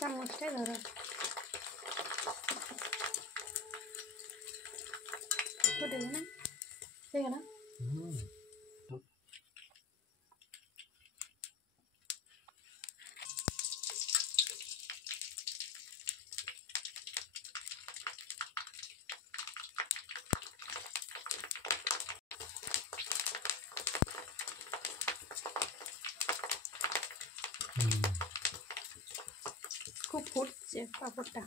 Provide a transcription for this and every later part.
চামচটাই ধরো, ফুটে না ঠিক না? খুব ফুটছে পাঁপড়টা।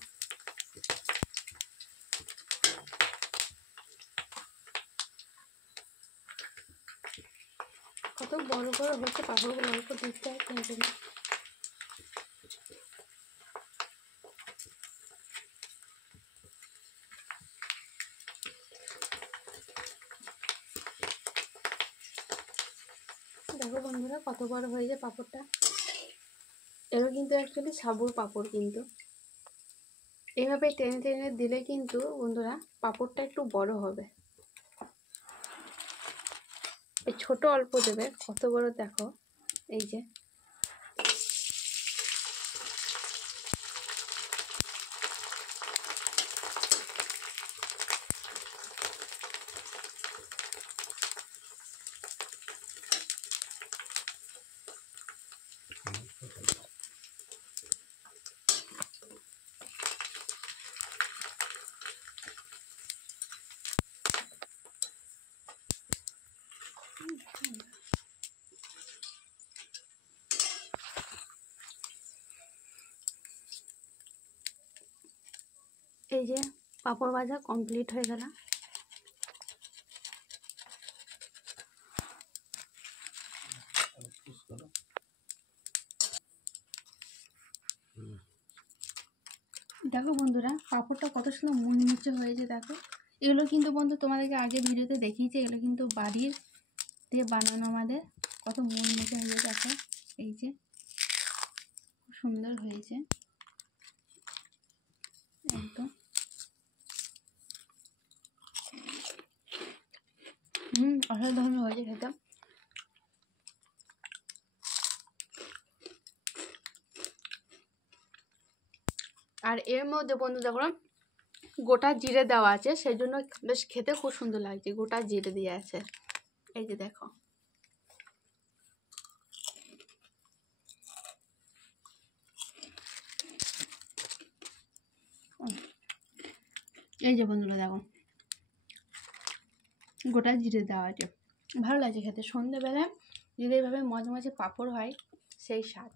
কত বড় বড় হচ্ছে পাঁপড়গুলো, অল্প দিতে হয় কিন্তু দেখো বন্ধুরা কত বড় হয়েছে পাঁপড়টা। এগুলো কিন্তু অ্যাকচুয়ালি সাবুর পাঁপড়, কিন্তু এইভাবে টেনে টেনে দিলে কিন্তু বন্ধুরা পাঁপড়টা একটু বড় হবে। এই ছোট অল্প দেবে, কত বড় দেখো, এই যে এই যে পাঁপড় ভাজা কমপ্লিট হয়ে গেল। দেখো বন্ধুরা পাঁপড়টা কত সুন্দর মুচমুচে হয়েছে দেখো। এগুলো কিন্তু বন্ধু তোমাদেরকে আগে ভিডিওতে দেখিয়েছি, এগুলো কিন্তু বাড়ির দিয়ে বানানো আমাদের। কত মুচমুচে হয়েছে দেখো, এই যে খুব সুন্দর হয়েছে একদম। অসাধারণ হয়েছে খেতে। আর এর মধ্যে বন্ধু দেখো গোটা জিরে দেওয়া আছে, সেই জন্য বেশ খেতে খুব সুন্দর লাগছে। গোটা জিরে দিয়ে আছে, এই যে দেখো। এই যে বন্ধুরা দেখো গোটা জিরে দেওয়া আছে, ভালো লাগছে খেতে। সন্ধ্যেবেলায় যদি এইভাবে মজা মজা পাঁপড় হয় সেই স্বাদ।